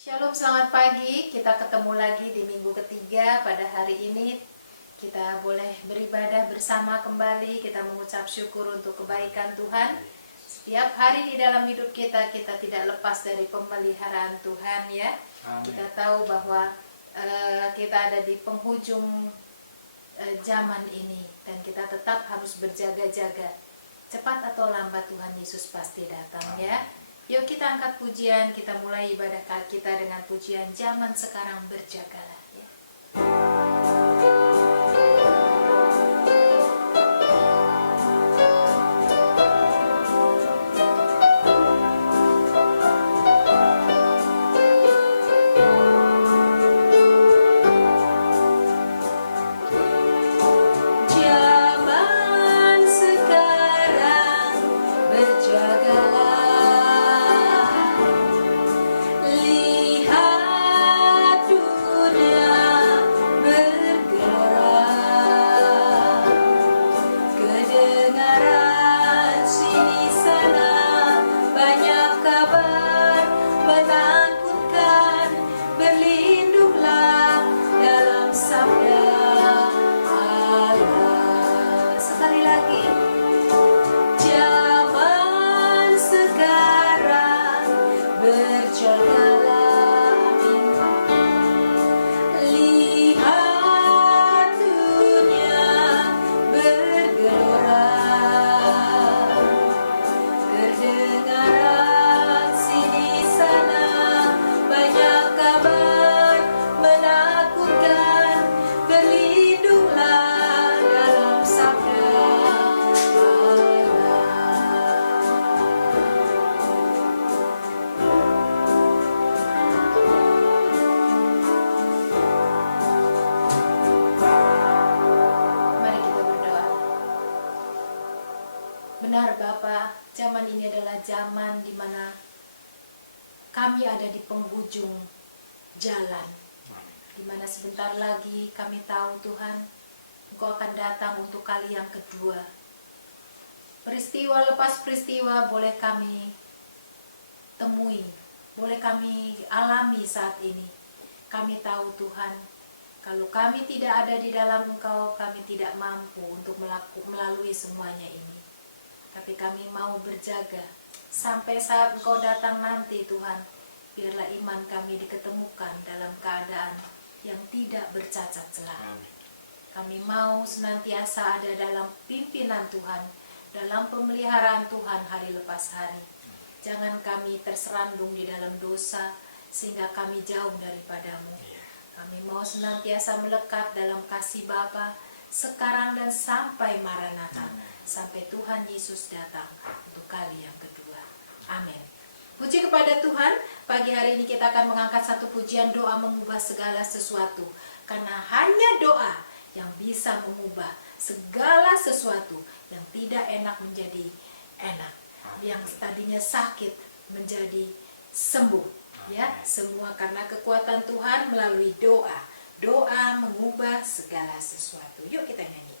Shalom, selamat pagi. Kita ketemu lagi di minggu ketiga. Pada hari ini kita boleh beribadah bersama kembali. Kita mengucap syukur untuk kebaikan Tuhan. Setiap hari di dalam hidup kita tidak lepas dari pemeliharaan Tuhan, ya. Amin. Kita tahu bahwa kita ada di penghujung zaman ini dan kita tetap harus berjaga-jaga. Cepat atau lambat Tuhan Yesus pasti datang, ya. Yuk kita angkat pujian, kita mulai ibadah kita dengan pujian Zaman Sekarang Berjagalah, ya. Benar Bapa, zaman ini adalah zaman di mana kami ada di penghujung jalan, di mana sebentar lagi kami tahu Tuhan, Engkau akan datang untuk kali yang kedua. Peristiwa lepas peristiwa boleh kami temui, boleh kami alami saat ini. Kami tahu Tuhan, kalau kami tidak ada di dalam Engkau, kami tidak mampu untuk melalui semuanya ini. Tapi kami mau berjaga sampai saat Engkau datang nanti Tuhan. Biarlah iman kami diketemukan dalam keadaan yang tidak bercacat celah. Kami mau senantiasa ada dalam pimpinan Tuhan, dalam pemeliharaan Tuhan hari lepas hari. Jangan kami terserandung di dalam dosa sehingga kami jauh daripadamu. Kami mau senantiasa melekat dalam kasih Bapa sekarang dan sampai Maranatha, sampai Tuhan Yesus datang untuk kali yang kedua. Amin. Puji kepada Tuhan. Pagi hari ini kita akan mengangkat satu pujian doa mengubah segala sesuatu. Karena hanya doa yang bisa mengubah segala sesuatu yang tidak enak menjadi enak. Yang tadinya sakit menjadi sembuh. Ya, semua karena kekuatan Tuhan melalui doa. Doa mengubah segala sesuatu. Yuk kita nyanyi.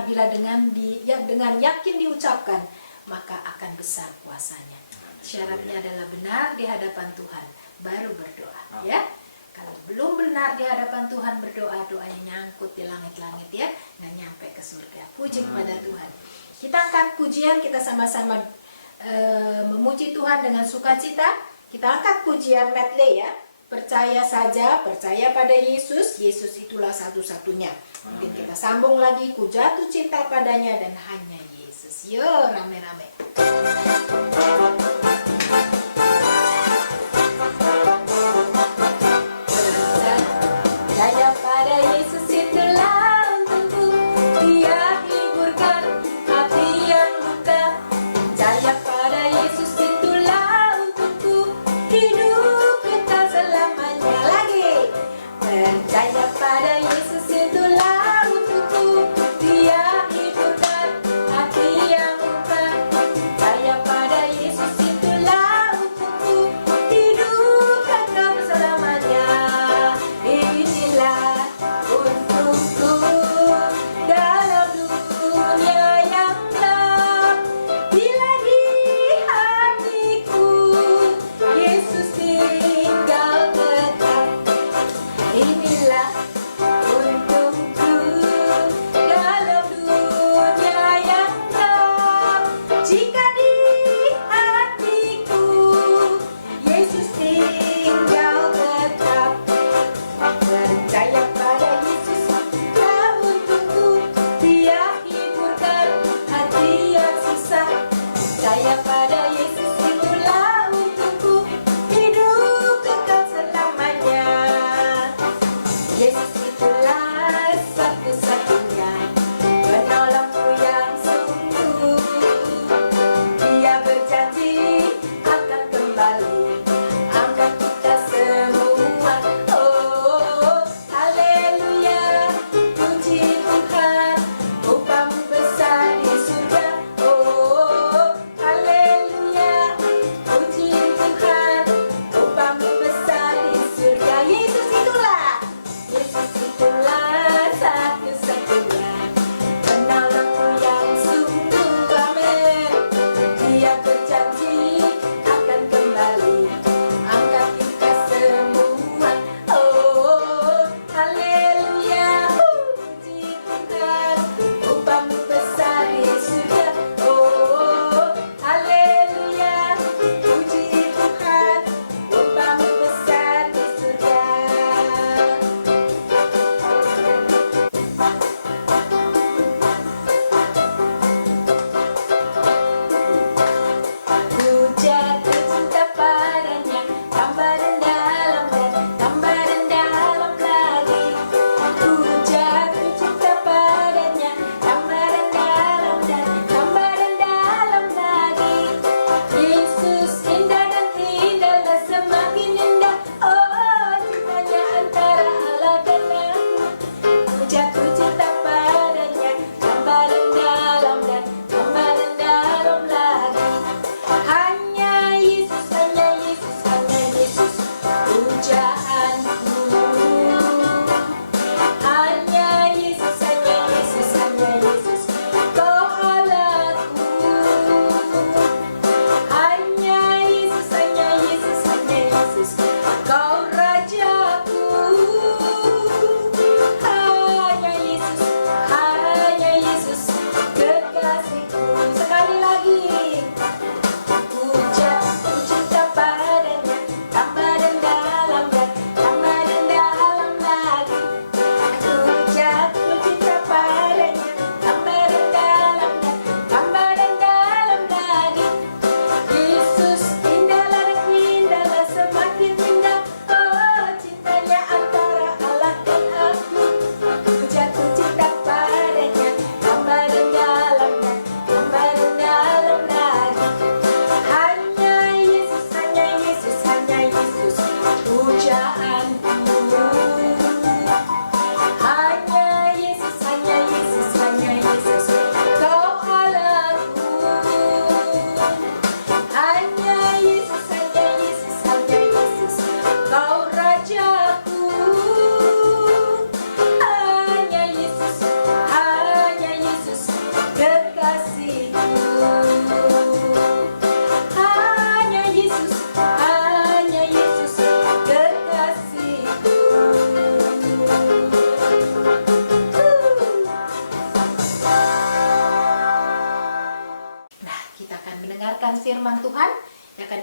benar bila dengan yakin diucapkan, maka akan besar kuasanya. Syaratnya adalah benar di hadapan Tuhan, baru berdoa, ya. Kalau belum benar di hadapan Tuhan berdoa, doanya nyangkut di langit-langit, ya, nggak nyampe ke surga. Puji kepada Tuhan. Kita angkat pujian, kita sama-sama memuji Tuhan dengan sukacita. Kita angkat pujian medley, ya. Percaya saja, percaya pada Yesus. Yesus itulah satu-satunya. Mungkin kita sambung lagi, ku jatuh cinta padanya dan hanya Yesus. Yo, rame-rame. Percaya pada Yesus itulah untukku, Dia hiburkan hati yang luka. Percaya pada Yesus itulah untukku, hidup kekal selamanya. Lagi. Percaya pada Yesus itulah untukku, Dia hiburkan hati yang luka. Percaya pada Yesus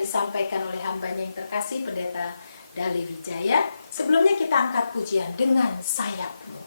disampaikan oleh hambanya yang terkasih, Pendeta Dali Wijaya. Sebelumnya kita angkat pujian Dengan Sayapmu.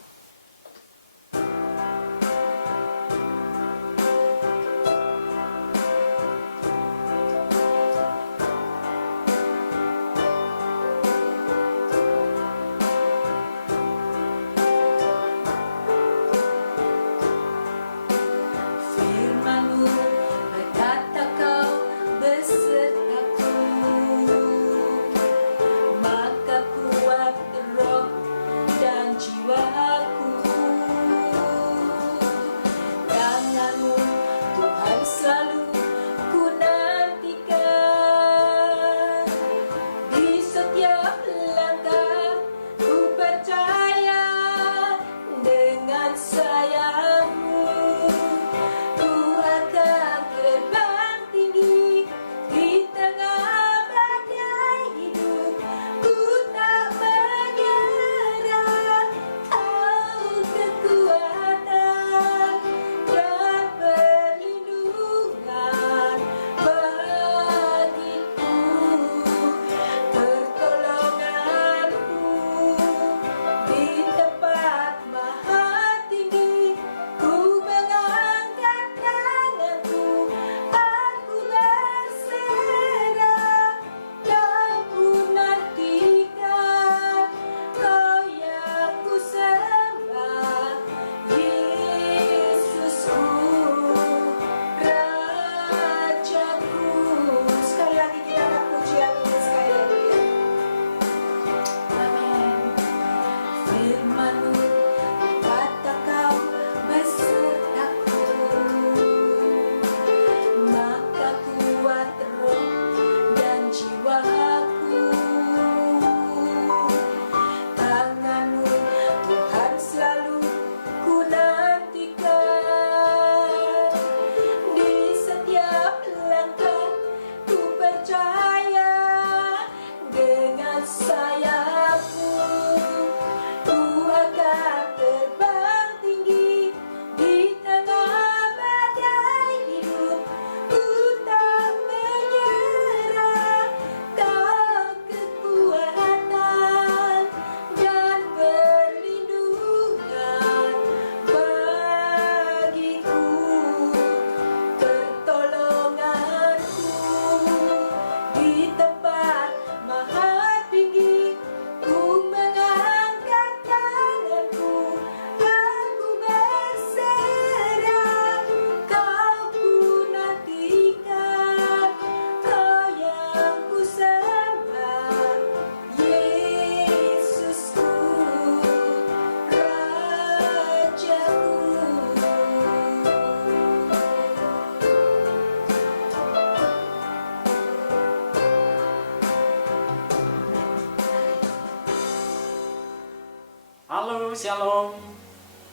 Halo, shalom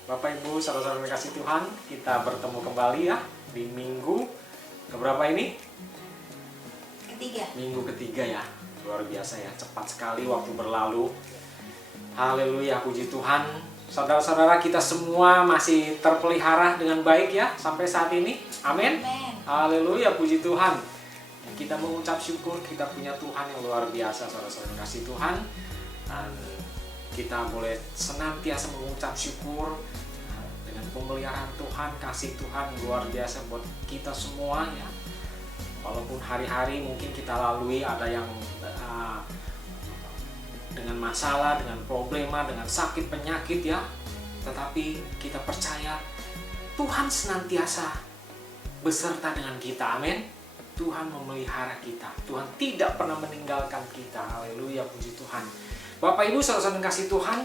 Bapak Ibu, saudara-saudara kasih Tuhan. Kita bertemu kembali ya di minggu keberapa ini? Ketiga. Minggu ketiga ya. Luar biasa ya, cepat sekali waktu berlalu. Haleluya, puji Tuhan. Saudara-saudara kita semua masih terpelihara dengan baik ya sampai saat ini. Amin. Haleluya, puji Tuhan. Kita mengucap syukur kita punya Tuhan yang luar biasa, saudara-saudara kasih Tuhan. Dan kita boleh senantiasa mengucap syukur dengan pemeliharaan Tuhan, kasih Tuhan luar biasa buat kita semua ya. Walaupun hari-hari mungkin kita lalui ada yang dengan masalah, dengan problema, dengan sakit, penyakit ya. Tetapi kita percaya Tuhan senantiasa beserta dengan kita, amin. Tuhan memelihara kita, Tuhan tidak pernah meninggalkan kita, haleluya, puji Tuhan. Bapak Ibu saudara-saudara kasih Tuhan,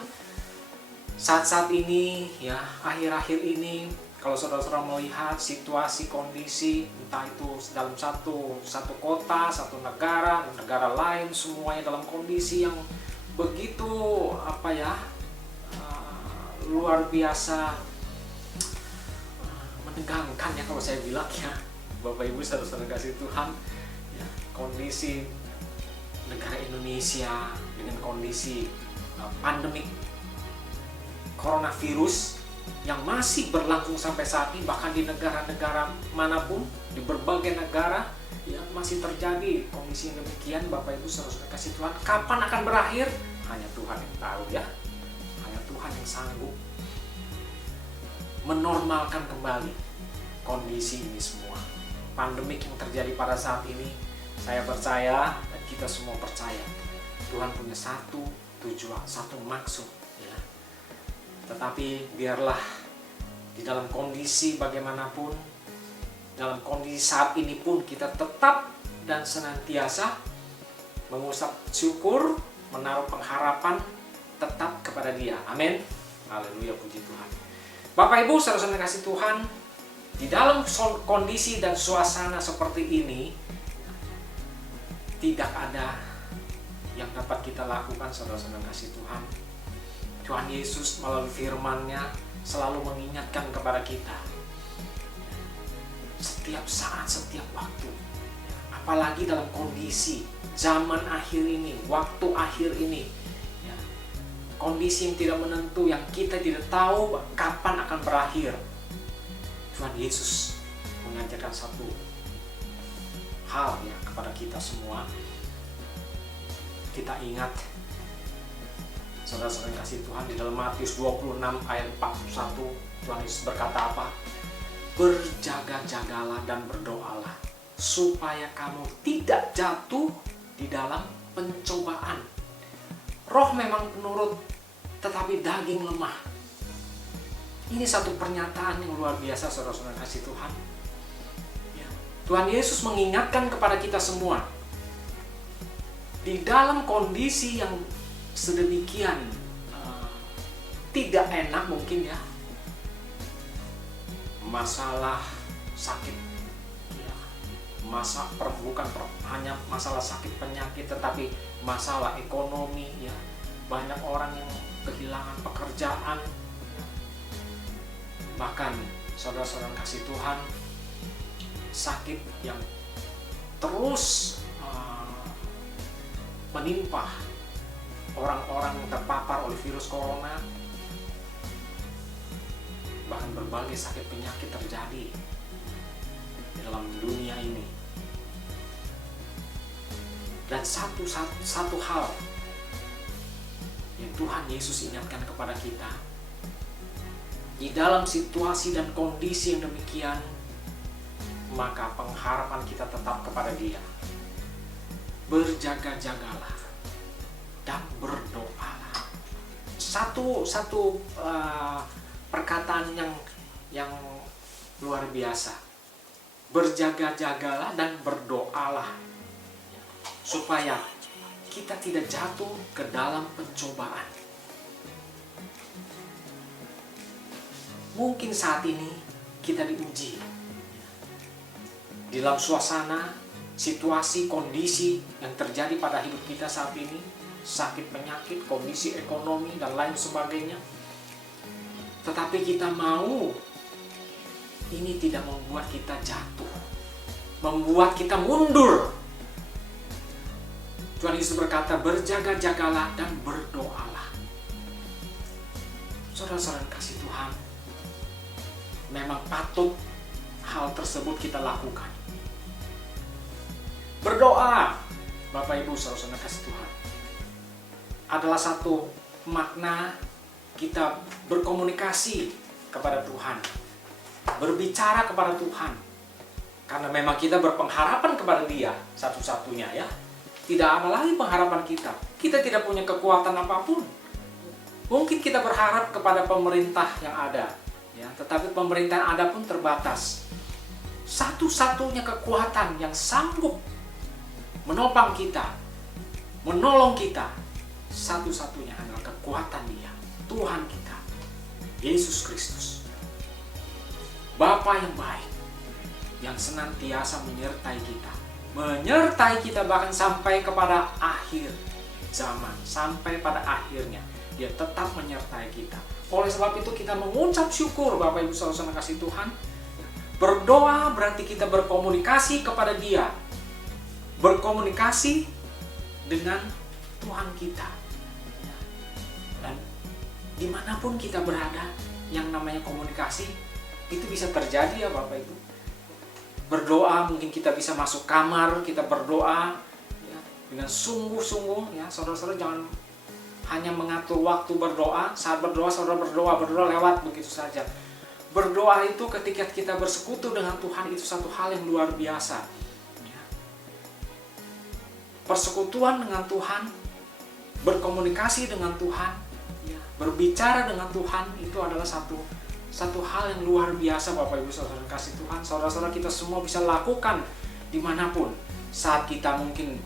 saat-saat ini ya, akhir-akhir ini, kalau saudara-saudara melihat situasi, kondisi, entah itu dalam satu kota, satu negara, negara lain, semuanya dalam kondisi yang begitu luar biasa menegangkan ya kalau saya bilang ya, Bapak Ibu saudara-saudara kasih Tuhan ya, kondisi negara Indonesia dengan kondisi pandemik coronavirus yang masih berlangsung sampai saat ini, bahkan di negara-negara manapun, di berbagai negara ya masih terjadi kondisi yang demikian, Bapak Ibu saudara kasih Tuhan, kapan akan berakhir? Hanya Tuhan yang tahu ya. Hanya Tuhan yang sanggup menormalkan kembali kondisi ini semua. Pandemik yang terjadi pada saat ini, saya percaya dan kita semua percaya Tuhan punya satu tujuan, satu maksud ya. Tetapi biarlah di dalam kondisi bagaimanapun, dalam kondisi saat ini pun kita tetap dan senantiasa mengusap syukur, menaruh pengharapan tetap kepada Dia. Amin. Haleluya, puji Tuhan. Bapak Ibu saudara kasih Tuhan, di dalam kondisi dan suasana seperti ini tidak ada yang dapat kita lakukan saudara-saudara kasih Tuhan. Tuhan Yesus melalui firman-Nya selalu mengingatkan kepada kita setiap saat, setiap waktu. Apalagi dalam kondisi zaman akhir ini, waktu akhir ini, ya, kondisi yang tidak menentu, yang kita tidak tahu kapan akan berakhir. Tuhan Yesus mengajarkan satu hal ya kepada kita semua. Kita ingat, saudara-saudara kasih Tuhan, di dalam Matius 26 ayat 41, Tuhan Yesus berkata apa? Berjaga-jagalah dan berdoalah supaya kamu tidak jatuh di dalam pencobaan. Roh memang penurut, tetapi daging lemah. Ini satu pernyataan yang luar biasa saudara-saudara kasih Tuhan. Ya. Tuhan Yesus mengingatkan kepada kita semua, di dalam kondisi yang sedemikian tidak enak mungkin ya, masalah sakit ya, bukan hanya masalah sakit penyakit, tetapi masalah ekonomi ya, banyak orang yang kehilangan pekerjaan ya. Bahkan saudara-saudara kasih Tuhan, sakit yang terus menimpa orang-orang yang terpapar oleh virus corona. Bahkan berbagai sakit penyakit terjadi di dalam dunia ini. Dan satu hal yang Tuhan Yesus ingatkan kepada kita, di dalam situasi dan kondisi yang demikian, maka pengharapan kita tetap kepada Dia. Berjaga-jagalah dan berdoalah. Satu perkataan yang luar biasa. Berjaga-jagalah dan berdoalah supaya kita tidak jatuh ke dalam pencobaan. Mungkin saat ini kita diuji di dalam suasana, situasi, kondisi yang terjadi pada hidup kita saat ini, sakit penyakit, kondisi ekonomi dan lain sebagainya. Tetapi kita mau ini tidak membuat kita jatuh, membuat kita mundur. Tuhan Yesus berkata, berjaga-jagalah dan berdoalah. Saudara-saudara kasih Tuhan, memang patut hal tersebut kita lakukan. Berdoa, Bapak Ibu saudara-saudara kasih Tuhan, adalah satu makna kita berkomunikasi kepada Tuhan, berbicara kepada Tuhan, karena memang kita berpengharapan kepada Dia satu-satunya ya. Tidak ada lagi pengharapan kita. Kita tidak punya kekuatan apapun. Mungkin kita berharap kepada pemerintah yang ada, ya, tetapi pemerintah yang ada pun terbatas. Satu-satunya kekuatan yang sanggup menopang kita, menolong kita, satu-satunya adalah kekuatan Dia, Tuhan kita, Yesus Kristus. Bapa yang baik, yang senantiasa menyertai kita bahkan sampai kepada akhir zaman, sampai pada akhirnya Dia tetap menyertai kita. Oleh sebab itu kita mengucap syukur, Bapak Ibu saudara kasih Tuhan. Berdoa berarti kita berkomunikasi kepada Dia, berkomunikasi dengan Tuhan kita. Dan dimanapun kita berada, yang namanya komunikasi itu bisa terjadi ya Bapak Ibu. berdoa, mungkin kita bisa masuk kamar, kita berdoa ya, dengan sungguh-sungguh ya. Saudara-saudara jangan hanya mengatur waktu berdoa, saat berdoa saudara berdoa lewat begitu saja. Berdoa itu ketika kita bersekutu dengan Tuhan itu satu hal yang luar biasa ya. Persekutuan dengan Tuhan, berkomunikasi dengan Tuhan ya, berbicara dengan Tuhan itu adalah satu hal yang luar biasa Bapak Ibu Saudara kasih Tuhan. Saudara-saudara kita semua bisa lakukan dimanapun. Saat kita mungkin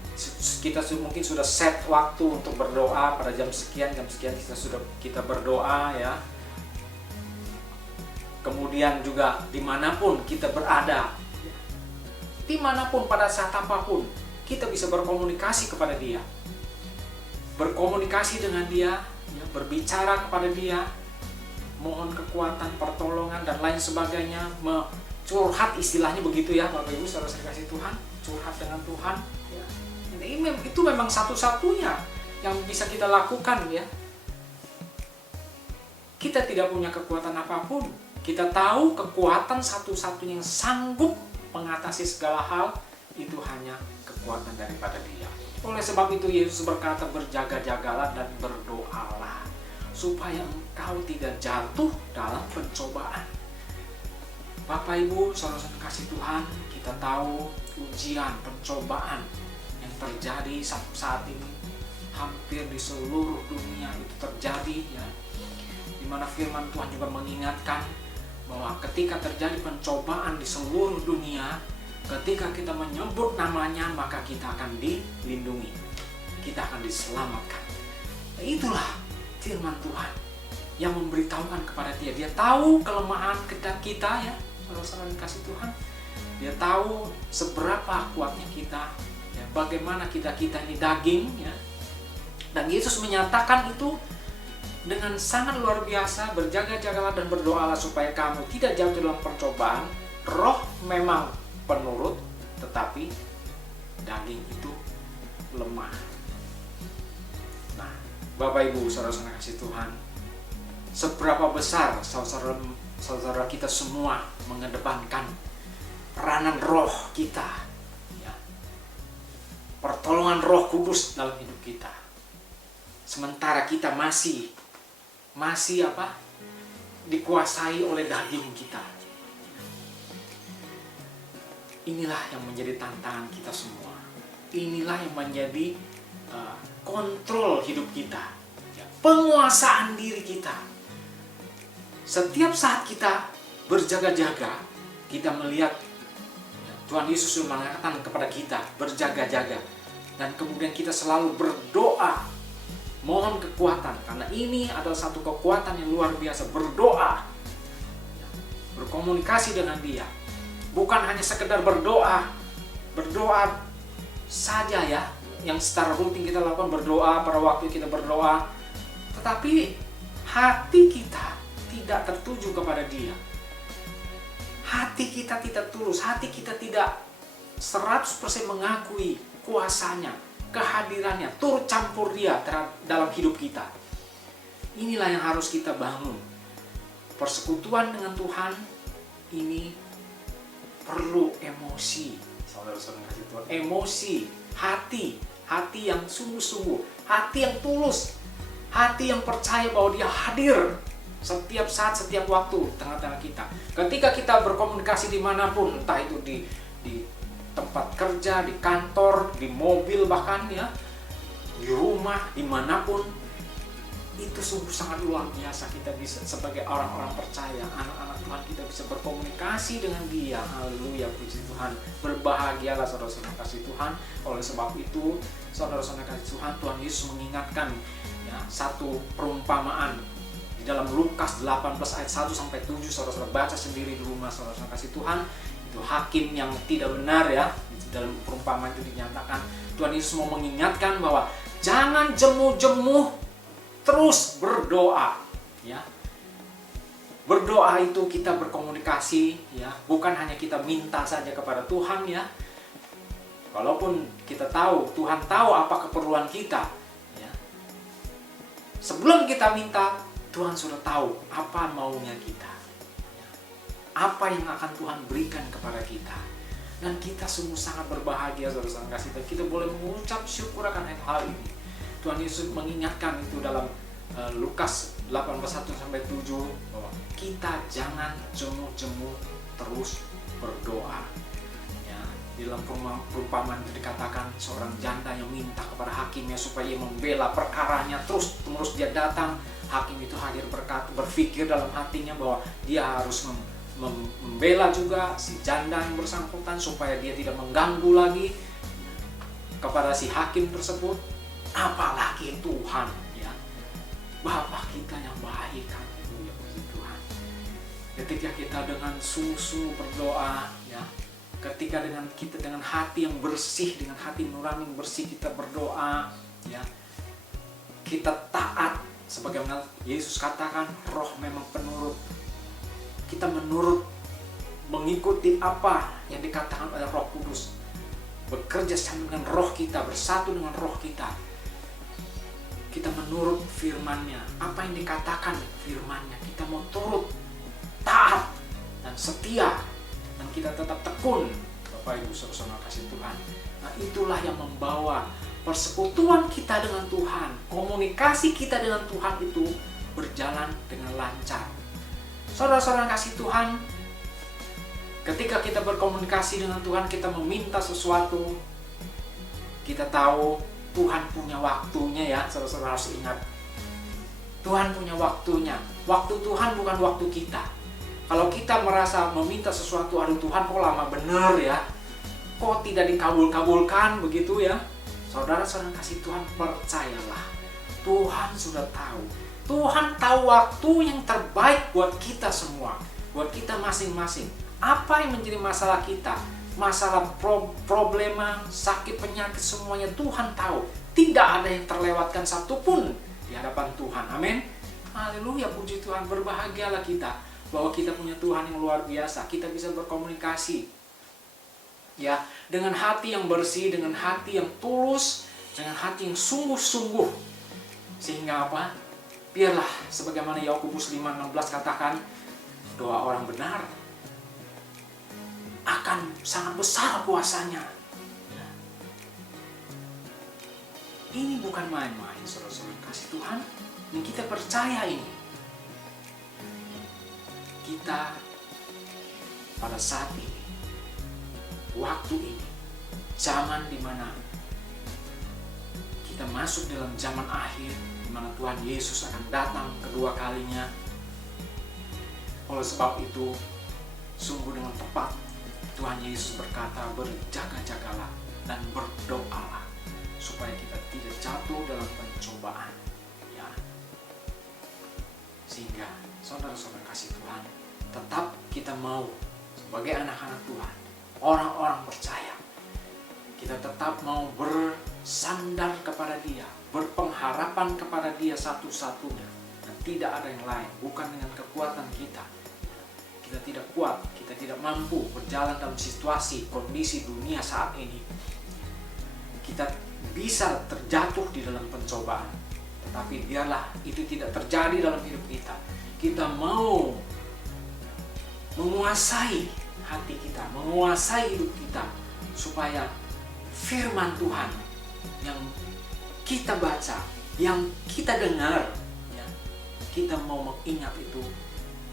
sudah set waktu untuk berdoa pada jam sekian kita berdoa ya. Kemudian juga dimanapun kita berada, dimanapun pada saat apapun kita bisa berkomunikasi kepada Dia, berkomunikasi dengan Dia ya, berbicara kepada Dia, mohon kekuatan, pertolongan dan lain sebagainya, curhat istilahnya begitu ya Bapak Ibu Saudara kasih Tuhan, curhat dengan Tuhan ya. Itu memang satu-satunya yang bisa kita lakukan ya. Kita tidak punya kekuatan apapun, kita tahu kekuatan satu-satunya yang sanggup mengatasi segala hal itu hanya kekuatan daripada Dia. Oleh sebab itu Yesus berkata, berjaga-jagalah dan berdoalah supaya engkau tidak jatuh dalam pencobaan. Bapak Ibu saudara kasih Tuhan, kita tahu ujian, pencobaan yang terjadi saat ini hampir di seluruh dunia itu terjadi ya. Di mana firman Tuhan juga mengingatkan bahwa ketika terjadi pencobaan di seluruh dunia, ketika kita menyebut namanya maka kita akan dilindungi, kita akan diselamatkan. Nah, itulah firman Tuhan yang memberitahukan kepada Dia tahu kelemahan kita ya, saudara-saudara dikasih Tuhan. Dia tahu seberapa kuatnya kita ya, bagaimana kita ini daging ya. Dan Yesus menyatakan itu dengan sangat luar biasa, berjaga-jagalah dan berdoalah supaya kamu tidak jatuh dalam percobaan. Roh memang penurut, tetapi daging itu lemah. Nah, Bapak Ibu saudara-saudara kasih Tuhan, seberapa besar saudara kita semua mengedepankan peranan roh kita ya, pertolongan Roh Kudus dalam hidup kita, sementara kita masih dikuasai oleh daging kita. Inilah yang menjadi tantangan kita semua. Inilah yang menjadi kontrol hidup kita, penguasaan diri kita. Setiap saat kita berjaga-jaga, kita melihat Tuhan Yesus mengatakan kepada kita berjaga-jaga, dan kemudian kita selalu berdoa, mohon kekuatan, karena ini adalah satu kekuatan yang luar biasa. Berdoa, berkomunikasi dengan Dia, bukan hanya sekedar berdoa saja ya, yang secara rutin kita lakukan, berdoa pada waktu kita berdoa, tetapi hati kita tidak tertuju kepada Dia. Hati kita tidak tulus, hati kita tidak 100% mengakui kuasanya, kehadirannya, turut campur Dia dalam hidup kita. Inilah yang harus kita bangun. Persekutuan dengan Tuhan ini perlu emosi, saudara-saudara kasih Tuhan. Emosi, hati yang sungguh-sungguh, hati yang tulus, hati yang percaya bahwa Dia hadir setiap saat, setiap waktu tengah-tengah kita. Ketika kita berkomunikasi dimanapun, entah itu di tempat kerja, di kantor, di mobil bahkan ya, di rumah, dimanapun, itu sungguh sangat luar biasa. Kita bisa sebagai orang-orang percaya, anak-anak Tuhan, kita bisa berkomunikasi dengan Dia. Haleluya, puji Tuhan. Berbahagialah saudara-saudara kasih Tuhan. Oleh sebab itu, saudara-saudara kasih Tuhan, Tuhan Yesus mengingatkan ya, satu perumpamaan di dalam Lukas 18 ayat 1 sampai 7. Saudara-saudara baca sendiri di rumah, saudara-saudara kasih Tuhan. Itu hakim yang tidak benar ya. Di dalam perumpamaan itu dinyatakan Tuhan Yesus mau mengingatkan bahwa jangan jemu-jemu, terus berdoa ya. Berdoa itu kita berkomunikasi ya, bukan hanya kita minta saja kepada Tuhan ya. Walaupun kita tahu, Tuhan tahu apa keperluan kita ya. Sebelum kita minta, Tuhan sudah tahu apa maunya kita, apa yang akan Tuhan berikan kepada kita. Dan kita sungguh sangat berbahagia saudara-saudara kasih Tuhan. Kita boleh mengucap syukur akan hal ini. Tuhan Yesus mengingatkan itu dalam Lukas 18:1-7 bahwa kita jangan jemu-jemu terus berdoa. Ya, di dalam perumpamaan itu dikatakan seorang janda yang minta kepada hakimnya supaya ia membela perkaranya, terus dia datang. Hakim itu hadir berpikir dalam hatinya bahwa dia harus membela juga si janda yang bersangkutan supaya dia tidak mengganggu lagi kepada si hakim tersebut. Apalagi Tuhan, ya, Bapa kita yang baik, haleluya, puji Tuhan. Ketika kita dengan sungguh berdoa, ya, ketika kita dengan hati yang bersih, dengan hati nurani yang bersih kita berdoa, ya, kita taat sebagaimana Yesus katakan, roh memang penurut. Kita menurut, mengikuti apa yang dikatakan oleh Roh Kudus, bekerja sama dengan roh kita, bersatu dengan roh kita. Kita menurut firman-Nya, apa yang dikatakan firman-Nya, kita mau turut, taat dan setia, dan kita tetap tekun. Bapak Ibu saudara kasih Tuhan. Nah, itulah yang membawa persekutuan kita dengan Tuhan, komunikasi kita dengan Tuhan itu berjalan dengan lancar. Saudara-saudara kasih Tuhan, ketika kita berkomunikasi dengan Tuhan, kita meminta sesuatu, kita tahu Tuhan punya waktunya, ya. Saudara-saudara harus ingat, Tuhan punya waktunya. Waktu Tuhan bukan waktu kita. Kalau kita merasa meminta sesuatu, aduh Tuhan kok lama bener ya, kok tidak dikabul-kabulkan begitu ya. Saudara-saudara kasih Tuhan, percayalah, Tuhan sudah tahu. Tuhan tahu waktu yang terbaik buat kita semua, buat kita masing-masing. Apa yang menjadi masalah kita, masalah problema, sakit, penyakit, semuanya Tuhan tahu. Tidak ada yang terlewatkan satupun di hadapan Tuhan. Amin. Haleluya, puji Tuhan. Berbahagialah kita bahwa kita punya Tuhan yang luar biasa. Kita bisa berkomunikasi, ya, dengan hati yang bersih, dengan hati yang tulus, dengan hati yang sungguh-sungguh. Sehingga apa? Biarlah sebagaimana Yakobus 5:16 katakan, doa orang benar akan sangat besar kuasanya. Ya. Ini bukan main-main, saudara-saudara kasih Tuhan, dan kita percaya ini. Kita pada saat ini, waktu ini, zaman di mana kita masuk dalam zaman akhir, di mana Tuhan Yesus akan datang kedua kalinya. Oleh sebab itu, sungguh dengan tepat Tuhan Yesus berkata, berjaga-jagalah dan berdoalah supaya kita tidak jatuh dalam pencobaan, ya. Sehingga saudara-saudara kasih Tuhan, tetap kita mau sebagai anak-anak Tuhan, orang-orang percaya, kita tetap mau bersandar kepada Dia, berpengharapan kepada Dia satu-satunya, dan tidak ada yang lain, bukan dengan kekuatan kita. Kita tidak kuat, kita tidak mampu berjalan dalam situasi, kondisi dunia saat ini. Kita bisa terjatuh di dalam pencobaan, tetapi biarlah itu tidak terjadi dalam hidup kita. Kita mau menguasai hati kita, menguasai hidup kita, supaya firman Tuhan yang kita baca, yang kita dengar, ya, kita mau mengingat itu,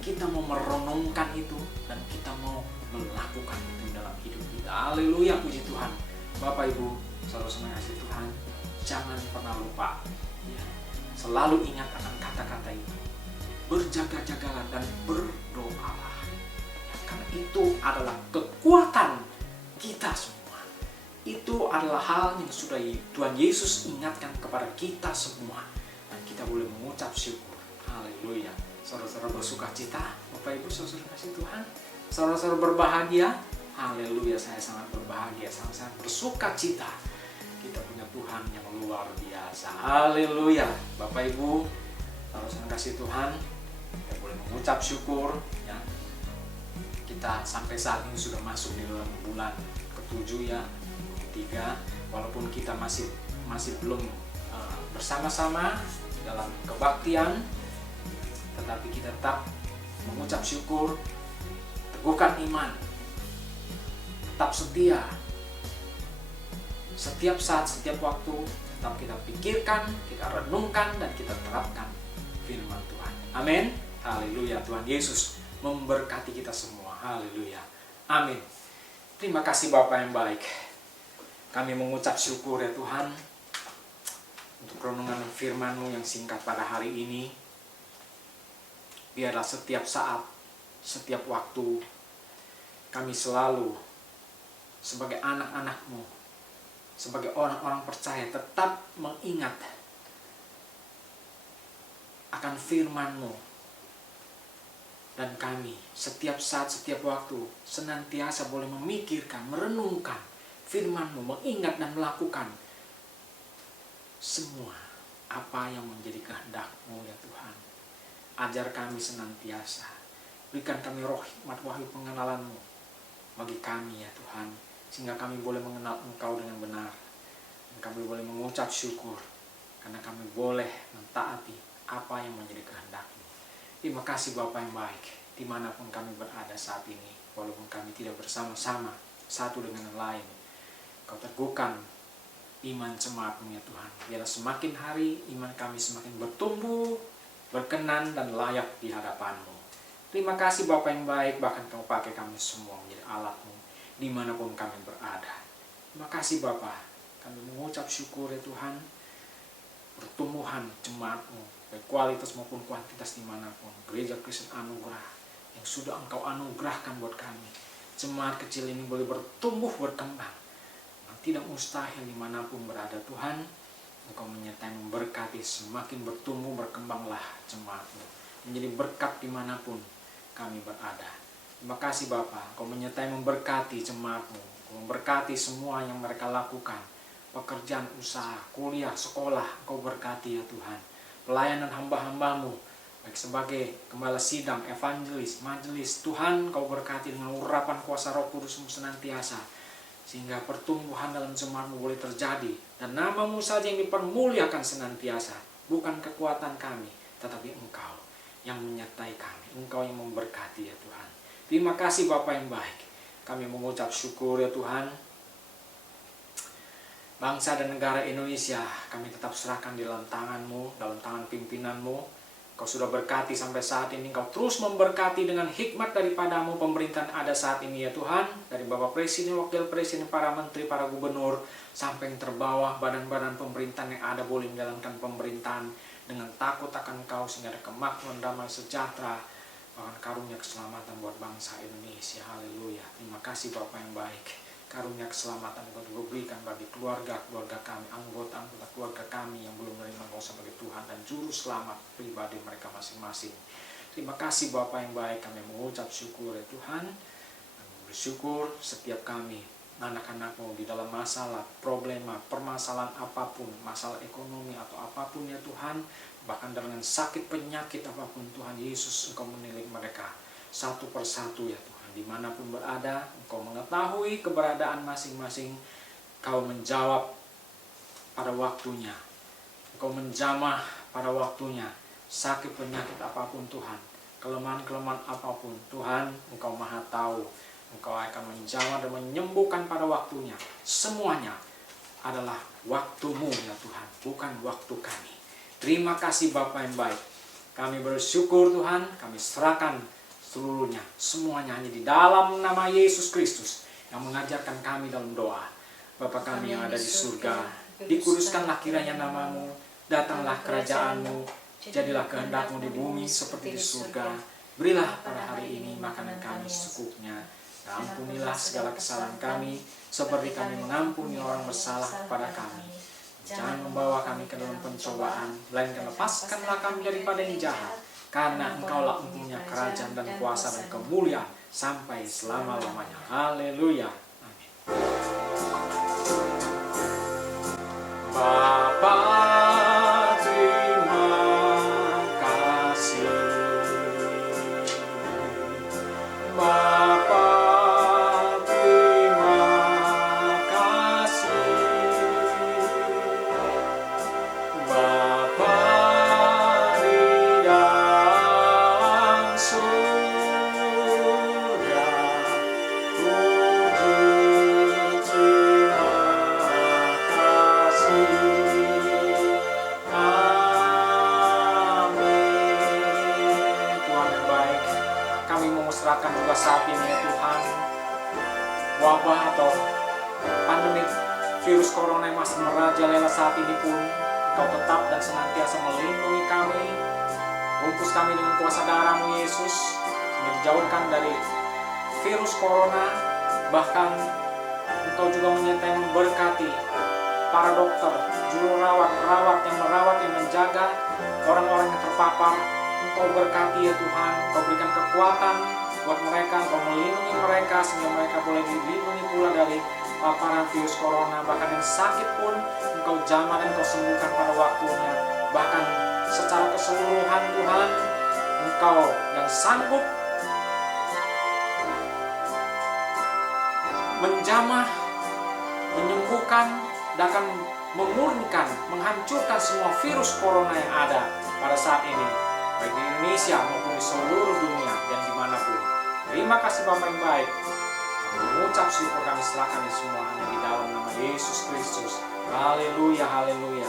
kita mau merenungkan itu, dan kita mau melakukan itu dalam hidup kita. Haleluya, puji Tuhan. Bapak Ibu, saudara-saudara kasih Tuhan, jangan pernah lupa, ya, selalu ingat akan kata-kata itu. Berjaga-jagalah dan berdoalah, ya, karena itu adalah kekuatan kita semua. Itu adalah hal yang sudah Tuhan Yesus ingatkan kepada kita semua, dan kita boleh mengucap syukur. Haleluya. Saudara-saudara bersuka cita, Bapak Ibu saudara kasih Tuhan, saudara-saudara berbahagia. Haleluya, saya sangat berbahagia, sangat bersuka cita. Kita punya Tuhan yang luar biasa. Haleluya. Bapak Ibu saudara kasih Tuhan, kita boleh mengucap syukur, ya. Kita sampai saat ini sudah masuk di dalam bulan ke-7, ya, 3, walaupun kita masih belum bersama-sama dalam kebaktian, tetapi kita tetap mengucap syukur, teguhkan iman, tetap setia. Setiap saat, setiap waktu, tetap kita pikirkan, kita renungkan, dan kita terapkan firman Tuhan. Amin. Haleluya. Tuhan Yesus memberkati kita semua. Haleluya. Amin. Terima kasih Bapa yang baik. Kami mengucap syukur ya Tuhan untuk renungan firman-Mu yang singkat pada hari ini. Biarlah setiap saat, setiap waktu, kami selalu sebagai anak-anak-Mu, sebagai orang-orang percaya tetap mengingat akan firman-Mu. Dan kami setiap saat, setiap waktu senantiasa boleh memikirkan, merenungkan firman-Mu, mengingat dan melakukan semua apa yang menjadi kehendak-Mu ya Tuhan. Ajar kami senantiasa. Berikan kami roh hikmat wahyu pengenalan-Mu bagi kami ya Tuhan. Sehingga kami boleh mengenal Engkau dengan benar. Dan kami boleh mengucap syukur. Karena kami boleh mentaati apa yang menjadi kehendak-Mu. Terima kasih Bapa yang baik. Dimanapun kami berada saat ini. Walaupun kami tidak bersama-sama satu dengan yang lain. Kau teguhkan iman jemaat-Mu ya Tuhan. Biarlah semakin hari iman kami semakin bertumbuh, berkenan dan layak di hadapan-Mu. Terima kasih Bapa yang baik. Bahkan Kau pakai kami semua menjadi alat-Mu dimanapun kami berada. Terima kasih Bapa. Kami mengucap syukur ya Tuhan. Pertumbuhan jemaat-Mu baik kualitas maupun kuantitas dimanapun. Gereja Kristen Anugerah yang sudah Engkau anugerahkan buat kami. Jemaat kecil ini boleh bertumbuh, berkembang. Tidak mustahil dimanapun berada Tuhan. Engkau menyertai memberkati, semakin bertumbuh berkembanglah jemaat-Mu. Menjadi berkat dimanapun kami berada. Terima kasih Bapa. Engkau menyertai memberkati jemaat-Mu. Engkau memberkati semua yang mereka lakukan. Pekerjaan, usaha, kuliah, sekolah. Engkau berkati ya Tuhan. Pelayanan hamba-hamba-Mu. Baik sebagai gembala sidang, evangelis, majelis. Tuhan Engkau berkati dengan urapan kuasa Roh Kudus-Mu senantiasa. Sehingga pertumbuhan dalam jemaat-Mu boleh terjadi. Dan nama-Mu saja yang dipermuliakan senantiasa. Bukan kekuatan kami, tetapi Engkau yang menyertai kami. Engkau yang memberkati ya Tuhan. Terima kasih Bapa yang baik. Kami mengucap syukur ya Tuhan. Bangsa dan negara Indonesia kami tetap serahkan di dalam tangan-Mu, dalam tangan pimpinan-Mu. Kau sudah berkati sampai saat ini. Kau terus memberkati dengan hikmat daripada-Mu pemerintahan ada saat ini ya Tuhan. Dari Bapak Presiden, Wakil Presiden, para menteri, para gubernur, sampai yang terbawah badan-badan pemerintahan yang ada boleh menjalankan pemerintahan dengan takut akan Kau sehingga ada kemakmuran, damai, sejahtera, bahkan karunia keselamatan buat bangsa Indonesia. Haleluya. Terima kasih Bapak yang baik. Karunia keselamatan Engkau berikan bagi keluarga-keluarga kami, anggota-anggota keluarga kami yang belum menerima Engkau sebagai Tuhan dan Juru Selamat pribadi mereka masing-masing. Terima kasih Bapa yang baik. Kami mengucap syukur ya Tuhan. Kami bersyukur setiap kami, anak-anak-Mu di dalam masalah, problema, permasalahan apapun, masalah ekonomi atau apapun ya Tuhan, bahkan dengan sakit penyakit apapun Tuhan Yesus Engkau menilik mereka satu persatu ya Tuhan. Dimanapun berada, Engkau mengetahui keberadaan masing-masing. Kau menjawab pada waktunya. Engkau menjamah pada waktunya. Sakit penyakit apapun Tuhan, kelemahan-kelemahan apapun Tuhan, Engkau maha tahu. Engkau akan menjawab dan menyembuhkan pada waktunya. Semuanya adalah waktu-Mu ya Tuhan, bukan waktu kami. Terima kasih Bapa yang baik. Kami bersyukur Tuhan, kami serahkan seluruhnya, semuanya hanya di dalam nama Yesus Kristus yang mengajarkan kami dalam doa. Bapa kami yang ada di surga, dikuduskanlah kiranya nama-Mu, datanglah kerajaan-Mu, jadilah kehendak-Mu di bumi seperti di surga. Berilah pada hari ini makanan kami secukupnya, dan ampunilah segala kesalahan kami, seperti kami mengampuni orang bersalah kepada kami. Jangan membawa kami ke dalam pencobaan, melainkan lepaskanlah kami daripada yang jahat. Karena Engkaulah mempunyai kerajaan dan kuasa dan kemuliaan sampai selama-lamanya. Haleluya. Amin. Bapa, terima kasih. Bapa, terima kasih. Bapa di dalam surga, puji wabah atau pandemi virus corona yang masih merajalela saat ini pun, Engkau tetap dan senantiasa melindungi kami, bungkus kami dengan kuasa darah-Mu Yesus, sehingga dijauhkan dari virus corona. Bahkan Engkau juga menyertai memberkati para dokter, juru rawat yang merawat, yang menjaga orang-orang yang terpapar. Engkau berkati ya Tuhan, Engkau berikan kekuatan buat mereka, Engkau melindungi mereka sehingga mereka boleh dilindungi pula dari paparan virus corona. Bahkan yang sakit pun Engkau jamah dan Engkau sembuhkan pada waktunya. Bahkan secara keseluruhan Tuhan, Engkau yang sanggup menjamah, menyembuhkan, dan akan memurnikan, menghancurkan semua virus corona yang ada pada saat ini, baik di Indonesia maupun di seluruh dunia dan dimanapun. Terima kasih Bapa yang baik. Kami mengucap syukur, kami serahkan ini semua hanya di dalam nama Yesus Kristus. Haleluya, haleluya,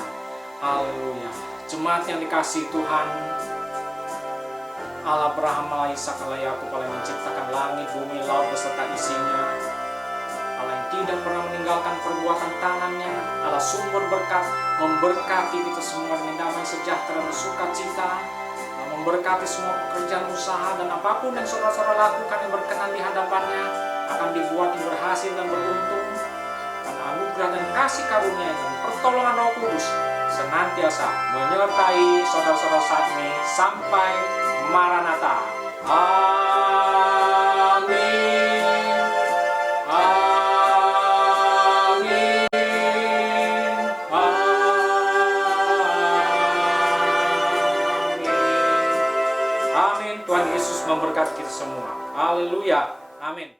haleluya. Jemaat yang dikasihi Tuhan, Allah Abraham, Allah Ishak, Allah Yakub, Allah yang menciptakan langit, bumi, laut beserta isinya, Allah yang tidak pernah meninggalkan perbuatan tangannya, Allah sumber berkat, memberkati kita semua dengan damai sejahtera dan sukacita, Allah memberkati semua pekerjaan usaha dan apapun yang saudara-saudara lakukan yang berkenan di hadapannya akan dibuat yang berhasil dan beruntung. Karena anugerah dan kasih karunia dan pertolongan Roh Kudus senantiasa menyertai saudara-saudara saat ini sampai Maranatha. Amin. Amin. Amin. Amin. Tuhan Yesus memberkati kita semua. Haleluya. Amin.